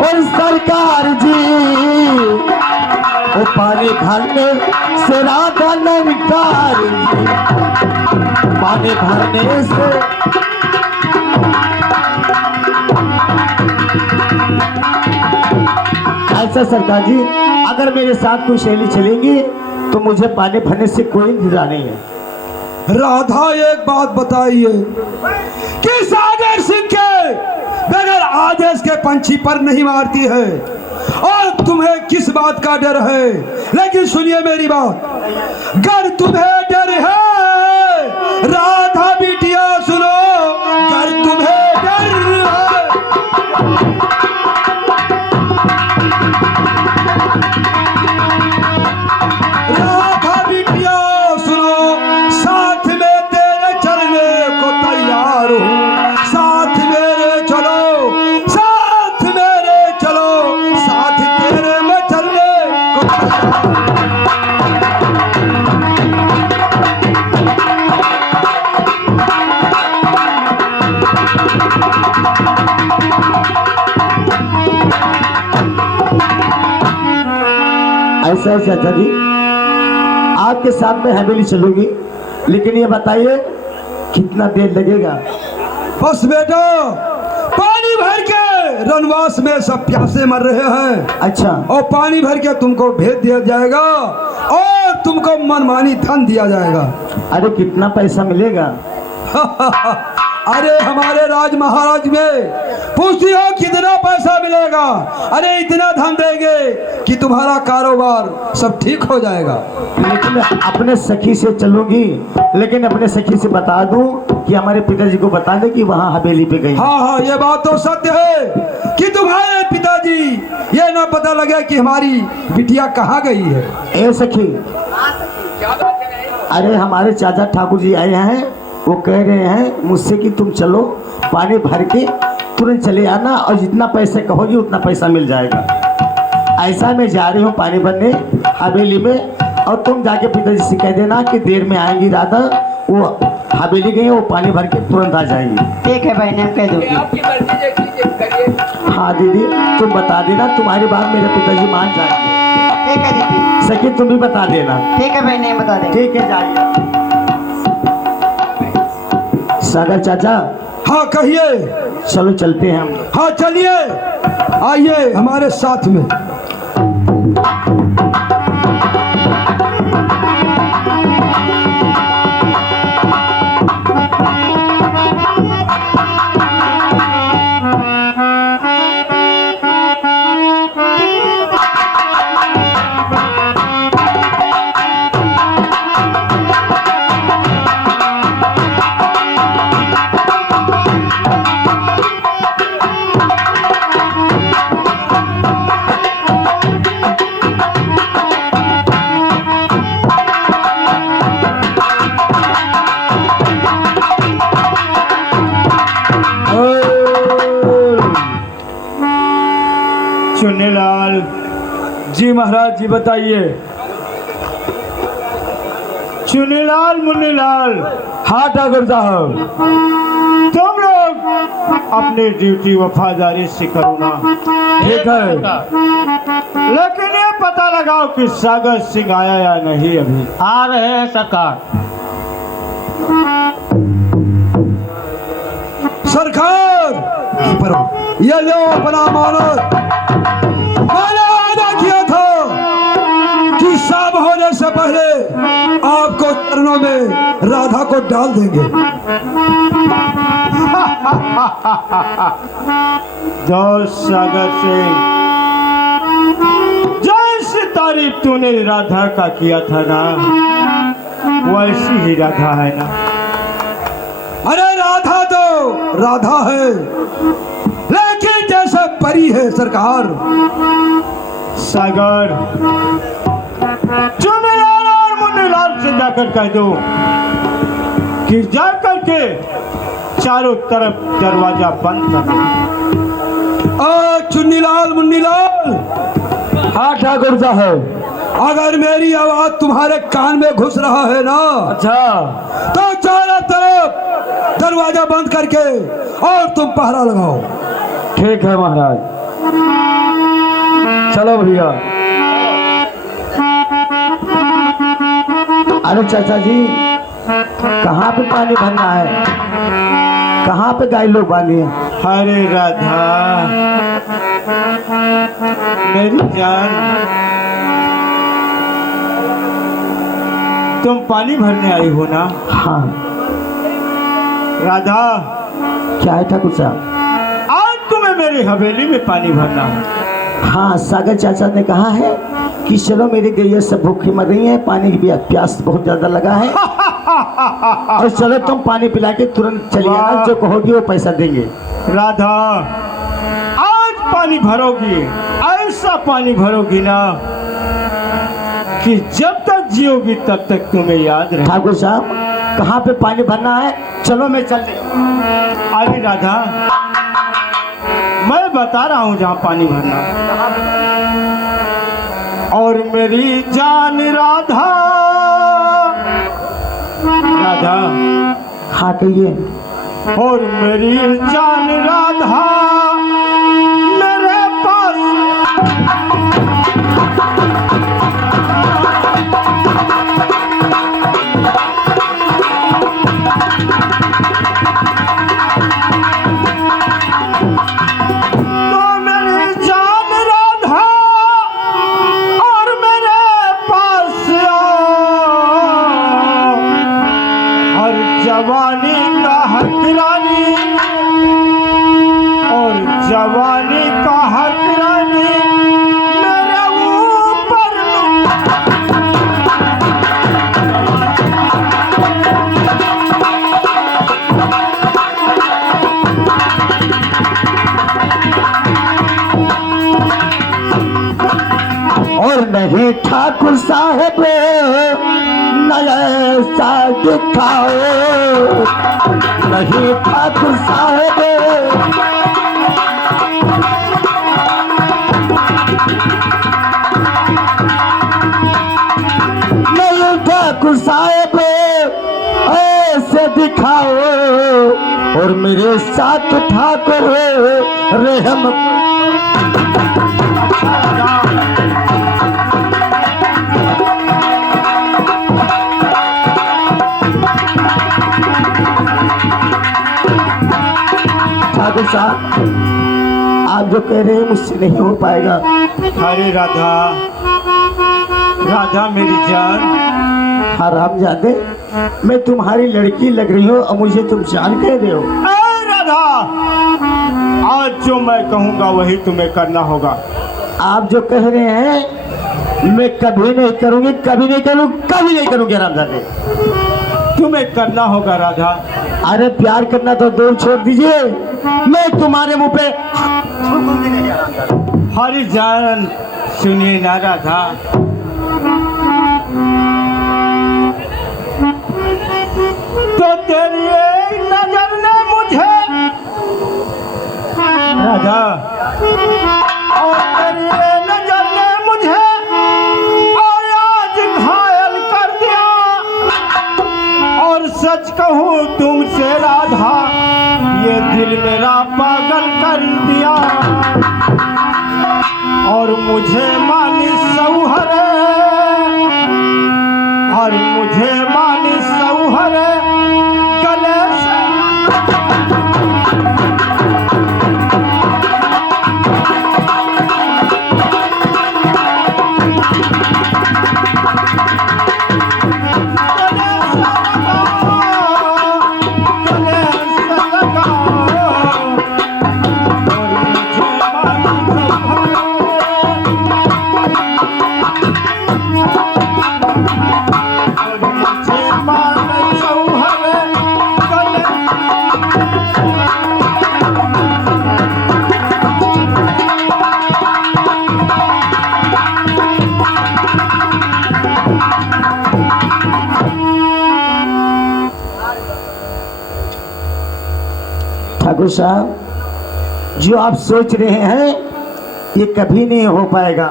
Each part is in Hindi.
और सरकार जी वो पानी भरने से राधा नमकार जी, पानी भरने से ऐसा सरकार जी, अगर मेरे साथ कोई सहेली चलेंगी तो मुझे पानी भरने से कोई इंतजार नहीं है। राधा एक बात बताइए कि सागर सिंह के बगैर आदेश के पंछी पर नहीं मारती है, और तुम्हें किस बात का डर है? लेकिन सुनिए मेरी बात, अगर तुम्हें डर है राधा बिटिया सुनो, अगर तुम्हें डर है राधा बिटिया सुनो, साथ में तेरे चलने को तैयार हूँ, साथ मेरे चलो, साथ मेरे चलो, साथ तेरे में चलने को ऐसा है चाचा जी, आपके साथ में हवेली चलूंगी, लेकिन ये बताइए कितना देर लगेगा? बस बेटा, पानी भर के रनवास में सब प्यासे मर रहे हैं। अच्छा, और पानी भर के तुमको भेज दिया जाएगा और तुमको मनमानी धन दिया जाएगा। अरे कितना पैसा मिलेगा? अरे हमारे राज महाराज में पूछती हो कितना पैसा मिलेगा? अरे इतना धन देंगे कि तुम्हारा कारोबार सब ठीक हो जाएगा। लेकिन अपने सखी से चलूंगी, लेकिन अपने सखी से बता दूं कि हमारे पिताजी को बता दे कि वहाँ हवेली पे गई। हाँ हाँ, ये बात तो सत्य है कि तुम्हारे पिताजी ये ना पता लगे कि हमारी बिटिया कहाँ गई है। ए सखी, अरे हमारे चाचा ठाकुर जी आए हैं, वो कह रहे हैं मुझसे कि तुम चलो पानी भर के तुरंत चले आना, और जितना पैसे कहोगी उतना पैसा मिल जाएगा। ऐसा मैं जा रही हूँ पानी भरने हवेली में, और तुम जाके पिताजी से कह देना कि देर में आएंगी राधा, वो हवेली गई, वो पानी भर के तुरंत आ जाएंगी। ठीक है भाई, मैं कह दूंगी। हाँ दीदी, तुम बता देना, तुम्हारी बात मेरे पिताजी मान जाएंगे। ठीक है दीदी। सखी तुम भी बता देना। ठीक है भाई, नहीं बता दें। ठीक है, जाइए। सागर चाचा। हाँ कहिए। चलो चलते हैं हम। हाँ चलिए, आइए हमारे साथ में। चुन्नीलाल जी महाराज जी बताइए। चुन्नीलाल मुन्नीलाल। हाँ ठाकुर साहब, तुम लोग अपनी ड्यूटी वफादारी से करो ना, ठीक है? लेकिन ये पता लगाओ कि सागर सिंह आया या नहीं। अभी आ रहे हैं सरकार। सरकार ये लो अपना अमानत। मैंने वादा किया था कि शाम होने से पहले आपको चरणों में राधा को डाल देंगे। दोस्त सागर सिंह, जैसी तारीफ तूने राधा का किया था ना, वैसी ही राधा है ना। अरे राधा तो राधा है, लेकिन जैसे परी है सरकार। सागर, चुन्नीलाल और मुन्नीलाल से जाकर कह दो कि जाकर के चारों तरफ दरवाजा बंद कर दो। चुन्नीलाल मुन्नीलाल। हाँ ठाकुर साहब। अगर मेरी आवाज तुम्हारे कान में घुस रहा है ना, अच्छा, तो चारों तरफ दरवाजा बंद करके और तुम पहरा लगाओ। ठीक है महाराज। चलो भैया। अरे चाचा जी, कहाँ पे पानी भरना है? कहाँ पे गाय लोग बांधी हैं? अरे राधा मेरी जान, तुम पानी भरने आई हो ना? हाँ। राधा, क्या है ठाकुर साहब? आज तुम्हें मेरी हवेली में पानी भरना है। हाँ, सागर चाचा ने कहा है कि चलो मेरी गैया सब भूखी मर रही है, पानी की भी प्यास बहुत ज्यादा लगा है और चलो तुम पानी पिला के तुरंत चली आना, जो कहोगी वो पैसा देंगे। राधा, आज पानी भरोगी, ऐसा पानी भरोगी ना कि जब तक जियोगी तब तक तुम्हें याद रहे। ठाकुर साहब, कहाँ पे पानी भरना है? चलो मैं चल रही हूँ। अरे राधा, मैं बता रहा हूँ जहाँ पानी भरना है। और मेरी जान राधा, राधा, हाँ कहिए। और मेरी जान राधा मेरे पास जवानी का हक रानी, और जवानी का हक रानी मेरे ऊपर। और नहीं ठाकुर साहब ऐसा दिखाओ, नहीं ठाकुर साहब, नहीं ठाकुर साहब ऐसे दिखाओ, और मेरे साथ ठाकुर रहम। ठाकुर साहब, आप जो कह रहे हैं मुझसे नहीं हो पाएगा। अरे राधा, राधा मेरी जान। हराम जादे, मैं तुम्हारी लड़की लग रही हूँ और मुझे तुम जान कह रहे हो? अरे राधा, आज जो मैं कहूँगा वही तुम्हें करना होगा। आप जो कह रहे हैं मैं कभी नहीं करूँगी, कभी नहीं करूँगी, कभी नहीं करूँगी हरामजादे। तुम्हें करना होगा राधा। अरे प्यार करना तो दूर छोड़ दीजिए, मैं तुम्हारे मुंह पे। हरी जान सुनिए ना राधा, तो तेरी एक नजर ने मुझे राधा, और तेरी एक नजर ने मुझे और आज घायल कर दिया। और सच कहूँ तुमसे राधा, ये दिल मेरा पागल कर दिया। और मुझे मानी सौहरे, और मुझे मानी सौहरे गले से। ठाकुर साहब, जो आप सोच रहे हैं ये कभी नहीं हो पाएगा।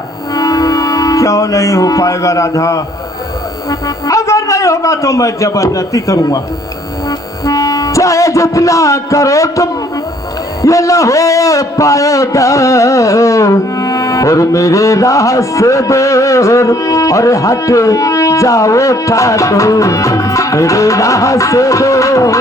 क्यों नहीं हो पाएगा राधा? अगर नहीं होगा तो मैं जबरदस्ती करूंगा। चाहे जितना करो तुम, ये न हो पाएगा। और मेरे राह से दूर और हट जाओ ठाकुर, मेरे राह से दूर।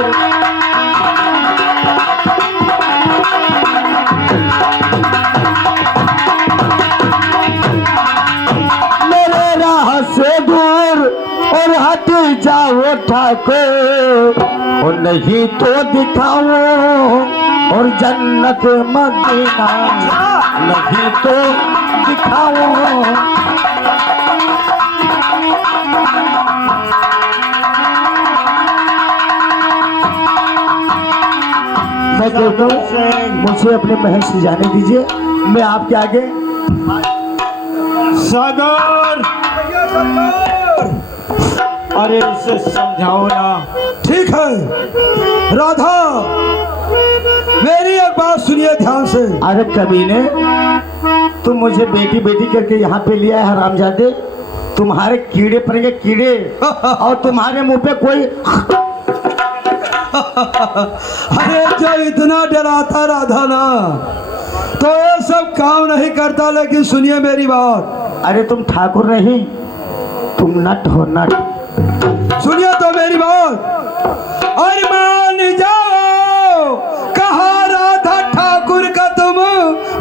मेरे राह से दूर और हट जाओ ठाकुर, और नहीं तो दिखाओ और जन्नत मदीना, नहीं तो दिखाओ। मैं कहता हूँ मुझे अपने महल से जाने दीजिए, मैं आपके आगे। सागर, अरे इसे समझाओ ना। ठीक है राधा, मेरी एक बात सुनिए ध्यान से। अरे कमीने, तुम मुझे बेटी बेटी करके यहाँ पे लिया है हरामजादे। तुम्हारे कीड़े पड़ेंगे कीड़े, और तुम्हारे मुंह पे कोई। अरे जो इतना डराता राधा ना, तो ये सब काम नहीं करता। लेकिन सुनिए मेरी बात। अरे तुम ठाकुर नहीं, तुम नट हो, नट। सुनिए तो मेरी बात। और मान जाओ, कहा राधा ठाकुर का तुम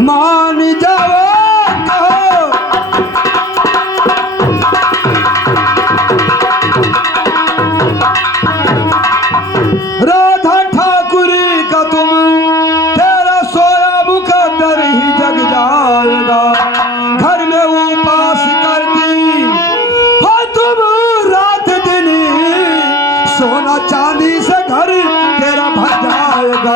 मान जाओ, कहो। राधा ठाकुर का तुम, तेरा सोया मुकद्दर ही जग जाएगा। घर में उपास करती हो तुम रात दिन, सोना चांदी से घर तेरा भर जाएगा।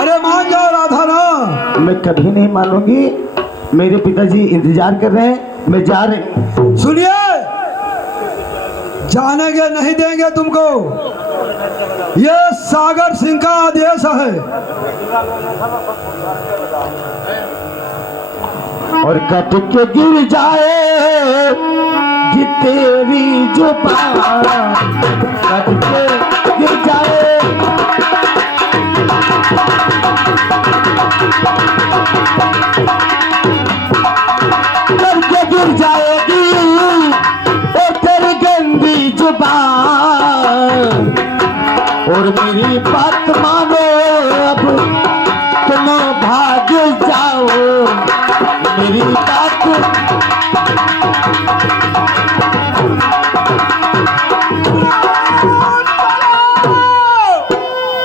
अरे मान जाओ राधा ना। मैं कभी नहीं मानूंगी, मेरे पिताजी इंतजार कर रहे हैं, मैं जा रही हूँ। सुनिए, जानेंगे नहीं देंगे तुमको, ये सागर सिंह का आदेश है। और कट के गिर जाए जी तेरी जुबान, कट के गिर जाए। कट के गिर जाएगी और तेरी गंदी जुबान, और मेरी बात मानो अब तुम भाग जाओ, मेरी बात।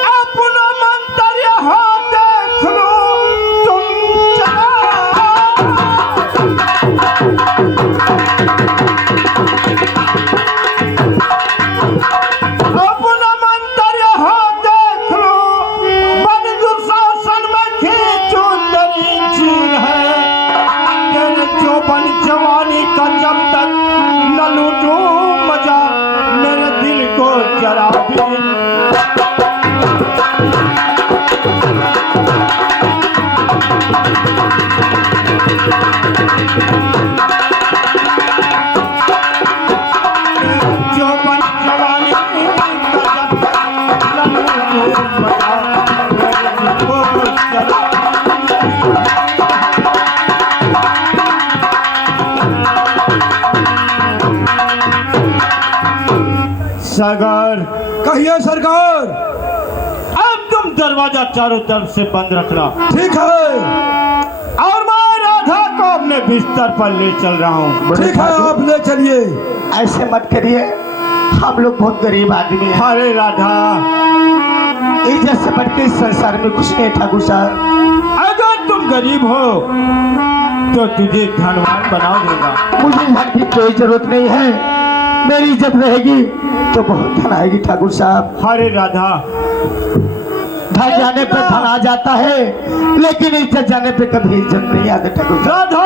अपना मंत्र हो देख लो तुम। अपना मंत्र हो देख लो, बन दुशासन में खींचो तेरी चीर है। तेरे चौबन जवानी का जब तक न लूटो मजा, मेरे दिल को जरा भी। चौबन जवानी का जब तक न लूटो मजा, मेरे दिल को जरा। सागर, कहिए सरकार। अब तुम दरवाजा चारों तरफ से बंद रखना, ठीक है, और मैं राधा को अपने बिस्तर पर ले चल रहा हूँ। ठीक है, आप ले चलिए। ऐसे मत करिए, हम लोग बहुत गरीब आदमी हैं। अरे राधा, इज्जत से बढ़ के इस संसार में कुछ नहीं ठाकुर साहब। अगर तुम गरीब हो तो तुझे धनवान बना दूंगा। मुझे धन की कोई जरूरत नहीं है, मेरी इज्जत रहेगी तो बहुत धन आएगी ठाकुर साहब। अरे राधा, धन जाने पे धन आ जाता है, लेकिन इज्जत जाने पे कभी इज्जत नहीं आती ठाकुर साहब। राधा,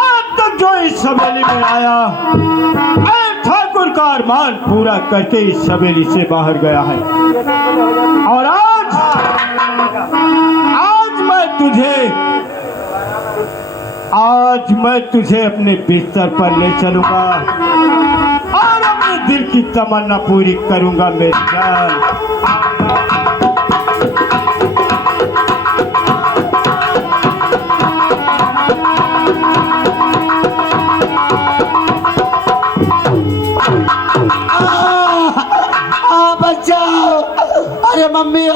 आज तक जो इस हवेली में आया, ठाकुर का अरमान पूरा करके इस हवेली से बाहर गया है। और आज मैं तुझे आज मैं तुझे अपने बिस्तर पर ले चलूंगा और अपने दिल की तमन्ना पूरी करूंगा मेरी जान। बचाओ, अरे मम्मी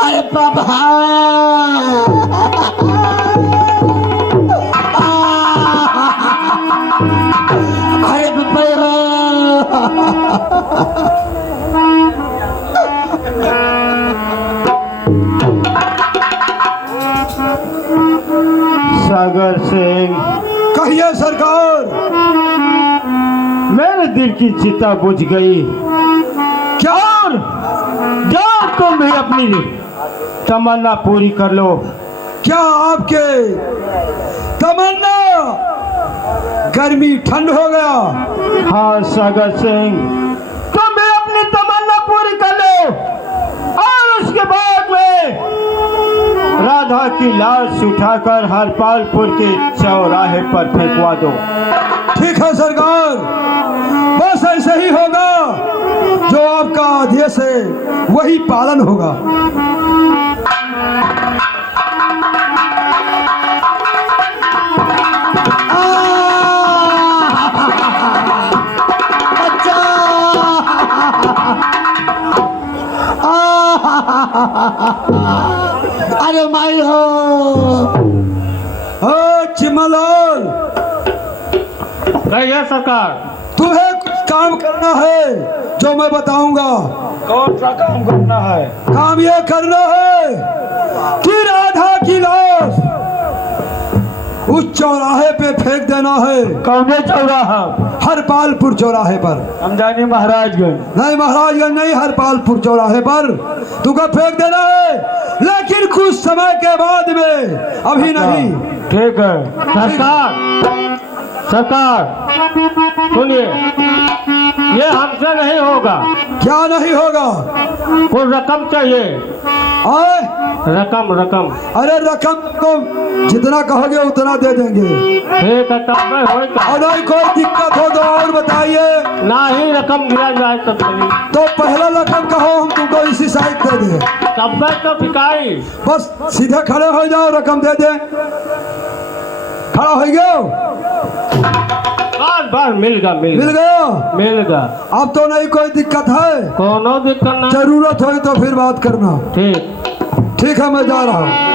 अरे पापा अरे पापा सागर सिंह, कहिए सरकार। मेरे दिल की चिता बुझ गई। क्या? और जाओ तुम भी अपनी तमन्ना पूरी कर लो। क्या आपके तमन्ना गर्मी ठंड हो गया? हाँ सागर सिंह, तुम भी अपनी तमन्ना पूरी कर लो और उसके बाद में राधा की लाश उठाकर हरपालपुर के चौराहे पर फेंकवा दो। ठीक है सरकार, बस ऐसे ही होगा। जो आपका आदेश है वही पालन होगा। अरे माई हो चिमलाल, कहिए सरकार। तुम्हें कुछ काम करना है जो मैं बताऊंगा। कौन सा काम करना है? काम यह करना है कि राधा की लाश उस चौराहे पे फेंक देना है। कौने चौराहा? हरपालपुर चौराहे पर। हम जाने महाराजगंज। नहीं महाराजगंज नहीं, हरपालपुर चौराहे पर तुमको फेंक देना है, लेकिन कुछ समय के बाद में, अभी नहीं। ठीक है सरकार। सरकार सुनिए, ये हमसे नहीं होगा। क्या नहीं होगा? कोई रकम चाहिए। आए? रकम रकम। अरे रकम को जितना कहोगे उतना दे देंगे। ठीक है तब मैं होगा। और नहीं कोई दिक्कत हो तो और बताइए। ना ही रकम दिया जाए तब चलिए। तो पहला रकम कहो, हम तुमको इसी साइड दे दें। तब मैं तो फिकाई। बस सीधे खड़े हो जाओ, रकम दे दे। खड़ा हो गया? बार मिल गया? मिल गया। अब तो नहीं कोई दिक्कत है? कोनो दिक्कत नहीं। जरूरत हो तो फिर बात करना। ठीक है, मैं जा रहा हूँ।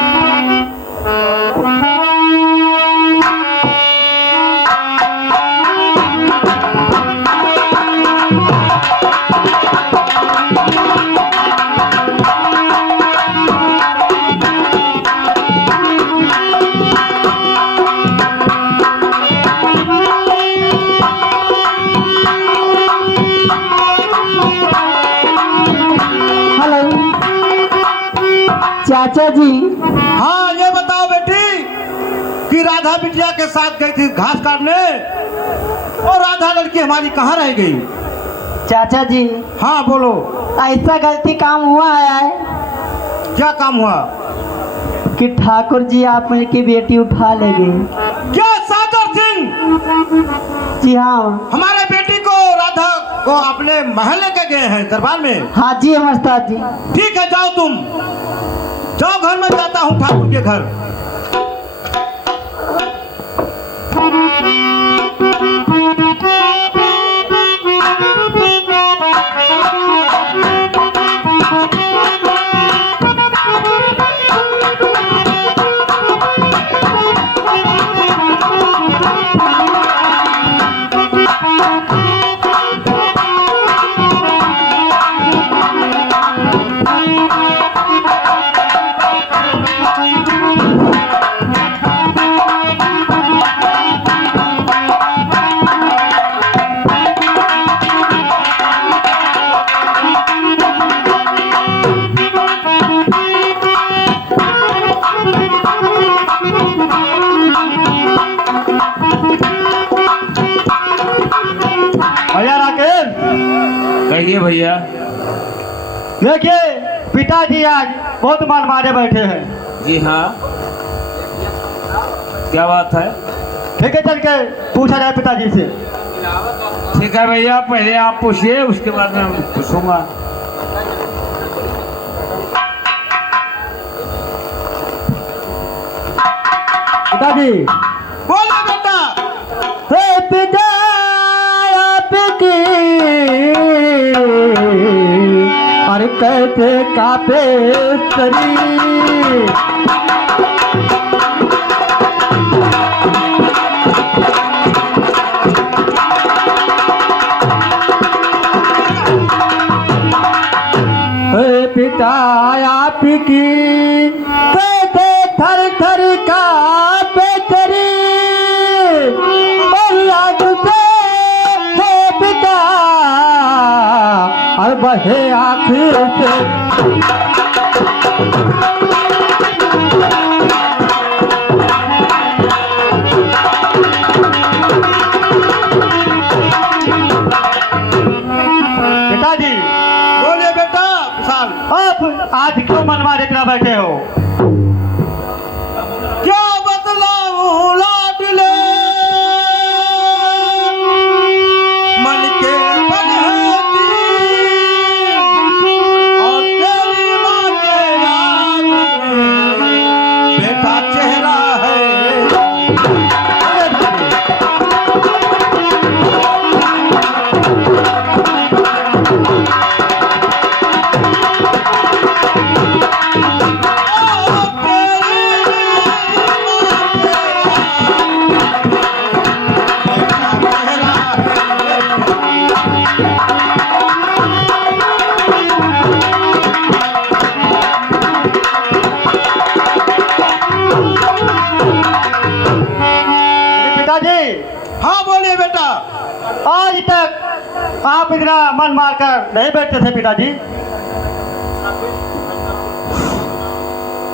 चाचा जी, हाँ ये बताओ बेटी कि राधा बिटिया के साथ गई थी घास काटने, और राधा लड़की हमारी कहाँ रह गई? चाचा जी, हाँ बोलो। ऐसा गलती काम हुआ है क्या काम हुआ? कि ठाकुर जी आप की बेटी उठा ले गए। क्या सागर सिंह जी हाँ। हमारे बेटी को राधा को अपने महल लेके गए हैं दरबार में? हाँ जी मस्ताद जी। ठीक है, जाओ तुम जाओ, घर में जाता हूँ ठाकुर के घर। कहिए भैया। देखिए पिताजी आज बहुत मार मारे बैठे हैं। जी हाँ। क्या बात है? ठीक है, चल के पूछा जाए पिताजी से। ठीक है भैया, पहले आप पूछिए, उसके बाद मैं पूछूंगा। पिताजी। बोले बेटा। हे पिता आपकी और कैसे कापे शरीर। हे पिता आपकी कैसे थर थर कापे शरीर। महिला तुझे हे पिता और बहे आखिर से। पिताजी। बोले बेटा विशाल। आप आज क्यों मनवा इतना बैठे हो? क्या बतलाऊं लाडले मन के पनहती और तेरी माँ के याद में बेटा चेहरा है। पिताजी। हाँ बोलिए बेटा। आज तक आप इतना मन मारकर नहीं बैठते थे पिताजी।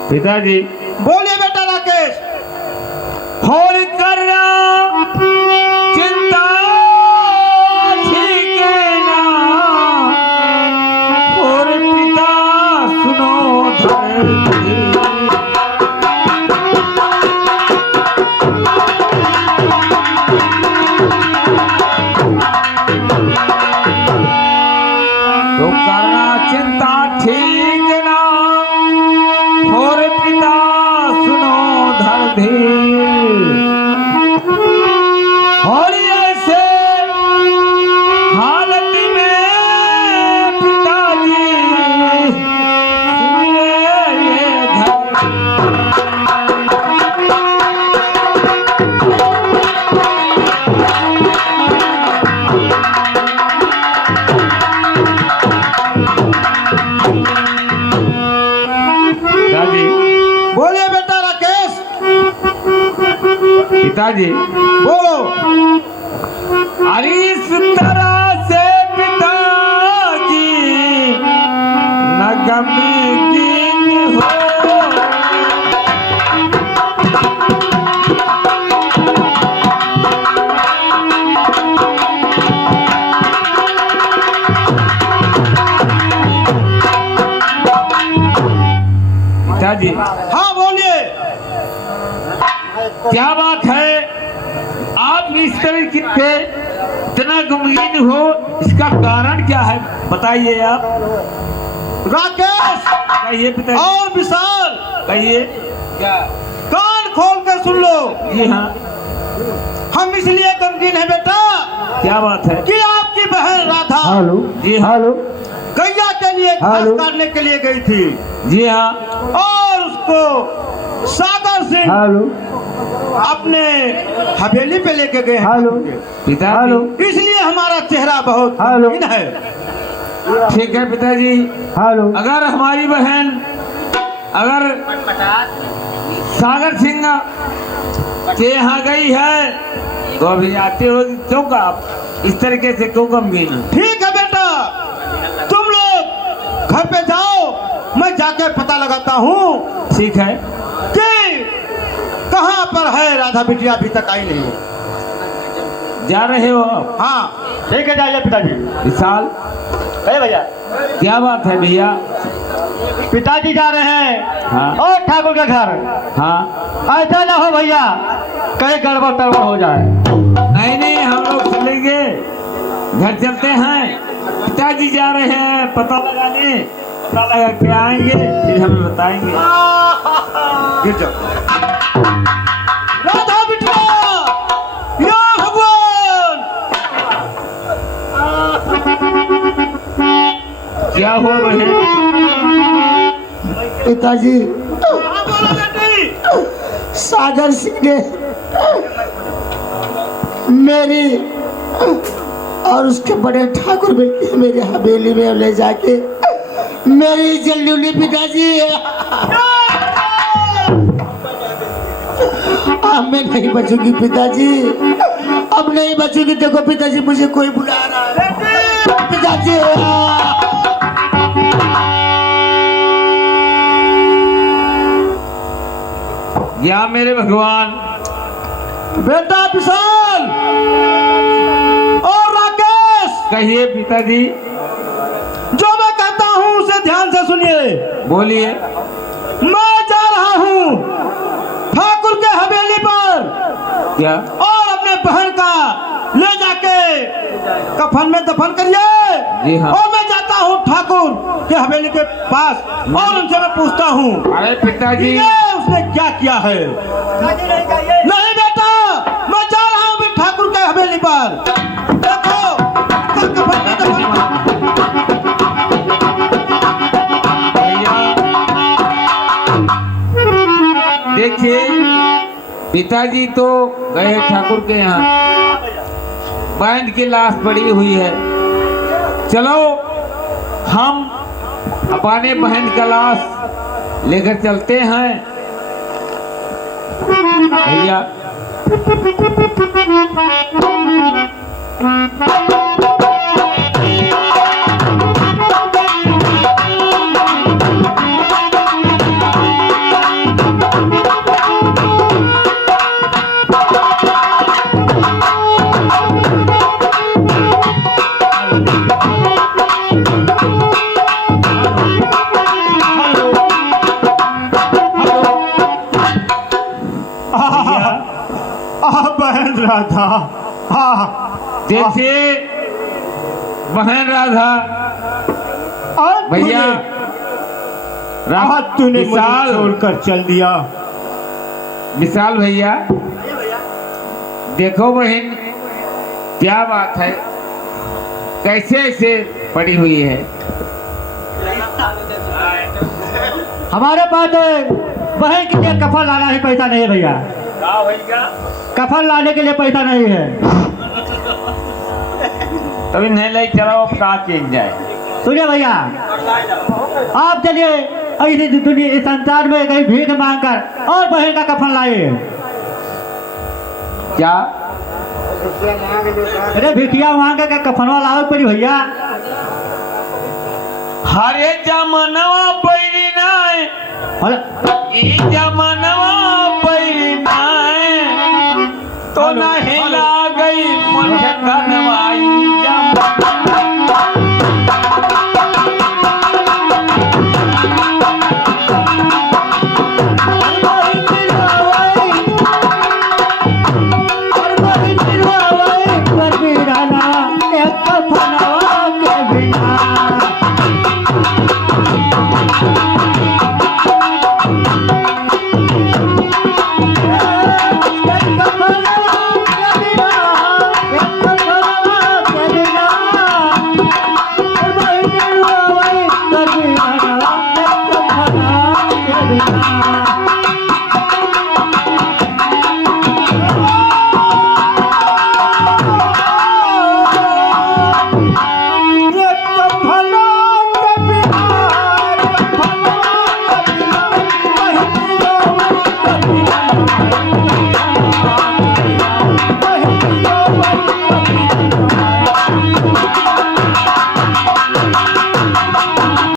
पिताजी। बोलिए बेटा राकेश। होल करना चिंता ठीक है ना, और पिता सुनो धरती। तो करना चिंता ठीक ना, और पिता सुनो धरती। और ऐसे हालत में पिताजी सुनिए ये पिताजी। बोलिए बेटा राकेश। पिताजी। बोलो। अरे इस तरह से पिताजी न गमगीन हो। पिताजी। हाँ बोलिए। क्या बात है, आप इस तरीके से इतना गमगीन हो, इसका कारण क्या है बताइए आप। राकेश कहिए पिताजी। और विशाल कहिए। क्या? कान खोल कर सुन लो। जी हाँ। हम इसलिए गमगीन है बेटा क्या बात है? कि आपकी बहन राधा हेलो। जी हाँ। हेलो। गैया के लिए घास हेलो। काटने के लिए गई थी जी हाँ। और उसको सागर सिंह हेलो। अपने हवेली पे लेके गए हैं। हेलो। पिताजी। इसलिए हमारा चेहरा बहुत हेलो। गमगीन है। ठीक है पिताजी। हेलो। अगर हमारी बहन अगर सागर सिंह के यहाँ गई है तो अभी आते हो क्यों का आप इस तरीके से क्यों गमगीन है? ठीक है बेटा, तुम लोग घर पे जाओ, मैं जाके पता लगाता हूँ ठीक है। कि कहाँ पर है राधा बिटिया, अभी तक आई नहीं है। जा रहे हो आप? हाँ ठीक है, जाइए पिताजी। विशाल। अरे भैया। क्या बात है भैया? पिताजी जा रहे हैं हाँ। और ठाकुर के घर। हाँ। ऐसा ना हो भैया कहीं गड़बड़ तड़बड़ हो जाए। नहीं नहीं, हम लोग चलेंगे, घर चलते हैं। पिताजी जा रहे हैं पता लगाने, पता लगा के आएंगे, फिर हमें बताएंगे। गिर जाओ। राधा बिटिया, या भगवान, क्या हुआ बहन? पिताजी, सागर सिंह ने मेरी और उसके बड़े ठाकुर बेटी मेरी हवेली में ले जाके मेरी जल्दी पिताजी, अब मैं नहीं बचूंगी पिताजी, अब नहीं बचूंगी। देखो पिताजी, मुझे कोई बुला रहा है पिताजी। या मेरे भगवान। बेटा विशाल और राकेश, कहिए पिताजी। जो मैं कहता हूँ उसे ध्यान से सुनिए। बोलिए। मैं जा रहा हूँ ठाकुर के हवेली पर क्या? और अपने बहन का ले जाके कफन में दफन करिए। जी हाँ। और मैं जाता हूँ ठाकुर के हवेली के पास और उनसे मैं पूछता हूँ अरे पिताजी, उसने क्या किया है। नहीं बेटा, मैं जा रहा हूँ भी ठाकुर के हवेली पर। देखो कफन में दफन। देखिए पिताजी तो गए ठाकुर के यहाँ, बहन की लाश पड़ी हुई है। चलो हम अपने बहन का लाश लेकर चलते हैं भैया। बहन राधा, देखिए बहन राधा, भैया आज तूने मुझे विशाल, छोड़कर चल दिया। विशाल भैया, देखो बहन क्या बात है, कैसे ऐसे पड़ी हुई है। हमारे पास बहन के लिए कफन लाना ही पैसा नहीं है भैया। कफन लाने के लिए पैसा नहीं है। तभी नहीं ले चलो, कहा चेंज जाए। सुनिए भैया, आप चलिए ऐसी दुनिया इस संसार में कहीं भीख मांग कर और बहन का कफन लाए। क्या? अरे भिखिया मांग के कफनवा लाओ पड़ी भैया। हरे जमानवा पैरी नाय, ई जमानवा पैरी नाय, तो नहीं ला गई मुझे कनवाई।